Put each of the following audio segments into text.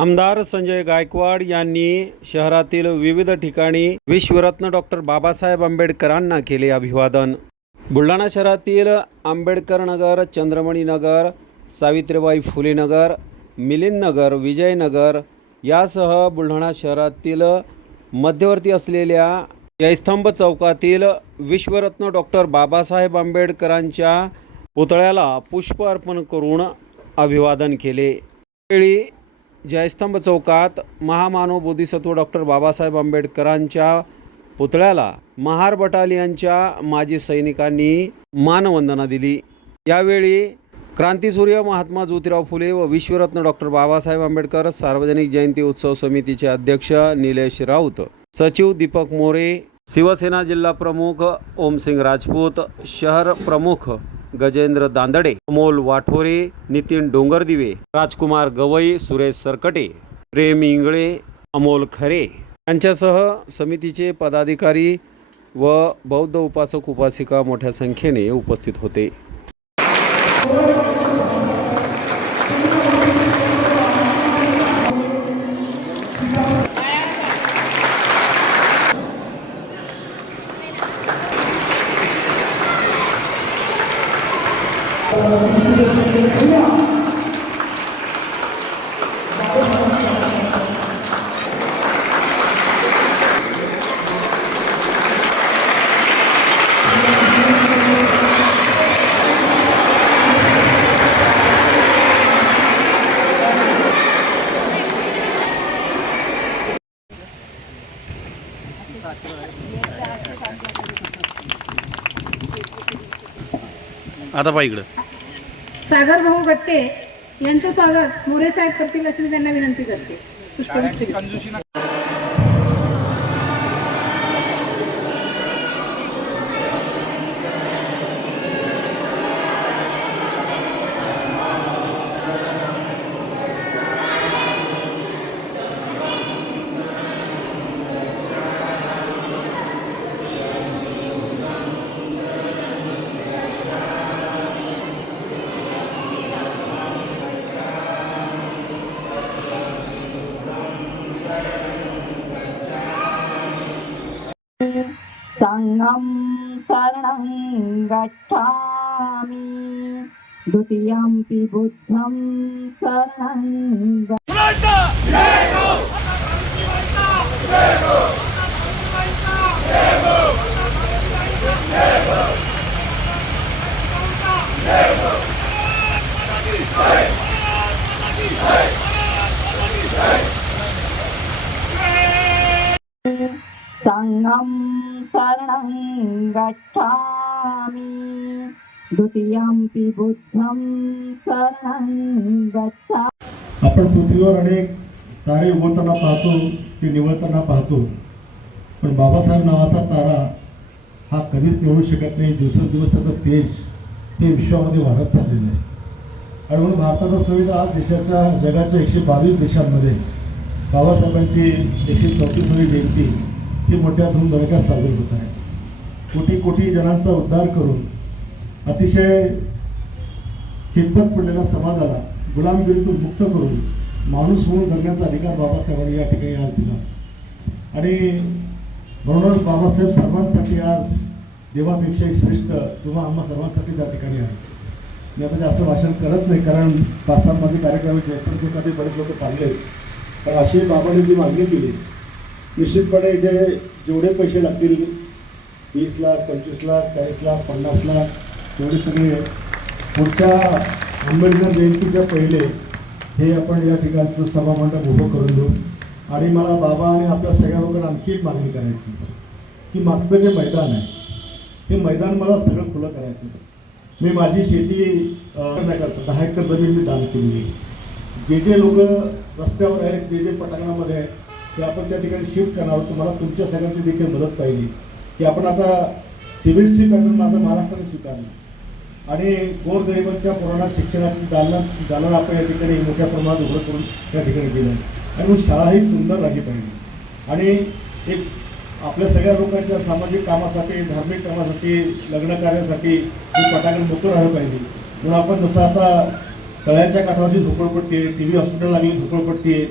आमदार संजय गायकवाड यांनी शहरातील विविध ठिकाणी विश्वरत्न डॉक्टर बाबासाहेब आंबेडकरांना केले अभिवादन. बुलढाणा शहरातील आंबेडकर नगर चंद्रमणी नगर सावित्रीबाई फुले नगर मिलिंद नगर विजयनगर यासह बुलढाणा शहरातील मध्यवर्ती असलेल्या जयस्तंभ चौकातील विश्वरत्न डॉक्टर बाबासाहेब आंबेडकरांच्या पुतळ्याला पुष्प अर्पण करून अभिवादन केले. वेळी जयस्तंभ चौकात महामानव बोधिसत्व डॉक्टर बाबासाहेब आंबेडकरांच्या पुतळ्याला महार बटालियनच्या माजी सैनिकांनी मानवंदना दिली. यावेळी क्रांतीसूर्य महात्मा ज्योतिराव फुले व विश्वरत्न डॉक्टर बाबासाहेब आंबेडकर सार्वजनिक जयंती उत्सव समितीचे अध्यक्ष निलेश राऊत सचिव दीपक मोरे शिवसेना जिल्हा प्रमुख ओमसिंग राजपूत शहर प्रमुख गजेंद्र दांदडे अमोल वाठोरे नितीन डोंगरदिवे राजकुमार गवई सुरेश सरकटे प्रेम इंगळे अमोल खरे. यांच्यासह समितीचे पदाधिकारी व बौद्ध उपासक उपासिका मोठ्या संख्येने उपस्थित होते. आता पहा इकडं सागर भाऊ गट्टे यांचं स्वागत मोरे साहेब करतील अशी मी त्यांना विनंती करते. सङ्गं शरणं गच्छामि। द्वितीयम्पि बुद्धं शरणं सङ्गं शरणं गच्छामि द्वितीयंपि बुद्धं शरणं गच्छामि आपण पृथ्वीवर अनेक तारे उगवताना पाहतो ते निवळताना पाहतो पण बाबासाहेब नावाचा तारा हा कधीच निवडू शकत नाही दिवसेंदिवस त्याचं तेज ते विश्वामध्ये वाढत चाललेलं आहे आणि म्हणून भारतातच नव्हे तर आज देशाच्या जगाच्या एकशे बावीस देशांमध्ये बाबासाहेबांची एकशे चौतीसावी जयंती हे मोठ्या धूमधडक्यात साजरे होत आहे कोटी कोटी जणांचा उद्धार करून अतिशय खितपत पडलेल्या समाजाला गुलामगिरीतून मुक्त करून माणूस म्हणून जगण्याचा अधिकार बाबासाहेबांनी या ठिकाणी आज दिला. आणि म्हणूनच बाबासाहेब सर्वांसाठी आज देवापेक्षाही श्रेष्ठ किंवा आम्हा सर्वांसाठी त्या ठिकाणी आहे. मी आता जास्त भाषण करत नाही कारण पाच सात माझे कार्यक्रम जयपूरचे कधी बरेच लोक चालले पण अशी बाबाने जी मागणी केली निश्चितपणे जे जेवढे पैसे लागतील वीस लाख पंचवीस लाख चाळीस लाख पन्नास लाख तेवढे सगळे पुढच्या आंबेडकर जयंतीच्या पहिले हे आपण या ठिकाणचं सभामंडप उभं करून देऊ आणि मला बाबा आणि आपल्या सगळ्या आणखी एक मागणी करायची की मागचं जे मैदान आहे हे मैदान मला सगळं खुलं करायचं मी माझी शेती काय नाही दहा एकर जमीन मी दान केलेली जे जे लोक रस्त्यावर आहेत जे जे पटांगणामध्ये आहेत ते आपण त्या ठिकाणी शिफ्ट करणार. आहोत तुम्हाला तुमच्या सगळ्यांची देखील मदत पाहिजे. की आपण आता सिव्हिल सी पॅटर्न माझं महाराष्ट्राने स्वीकारलं. आणि गोरगरिबांच्या पुराणा शिक्षणाची दालन दालन आपण या ठिकाणी मोठ्या प्रमाणात उघडं करून त्या ठिकाणी दिलं आणि मग शाळा ही सुंदर राहिली पाहिजे. आणि एक आपल्या सगळ्या लोकांच्या सामाजिक कामासाठी धार्मिक कामासाठी लग्न कार्यासाठी हे मोकळं राहिलं पाहिजे. म्हणून आपण जसं आता तळ्याच्या काठावरची झोपडपट्टी आहे टी व्ही हॉस्पिटल लागली झोपडपट्टी आहे.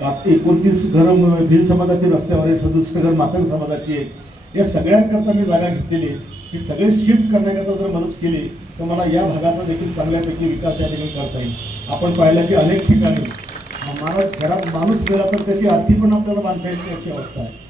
एकोणतीस घरं भिल समाजाची रस्त्यावर आहे सदुसष्ट घर मातंग समाजाची आहेत. या सगळ्यांकरता मी जागा घेतलेली आहे. ही सगळे शिफ्ट करण्याकरता जर मदत केली तर मला या भागाचा देखील चांगल्यापैकी विकास या ठिकाणी करता येईल. आपण पाहिलं की अनेक ठिकाणी माणूस घरात माणूस गेला तर त्याची आर्थिक पण आपल्याला बांधता येते अशी अवस्था आहे.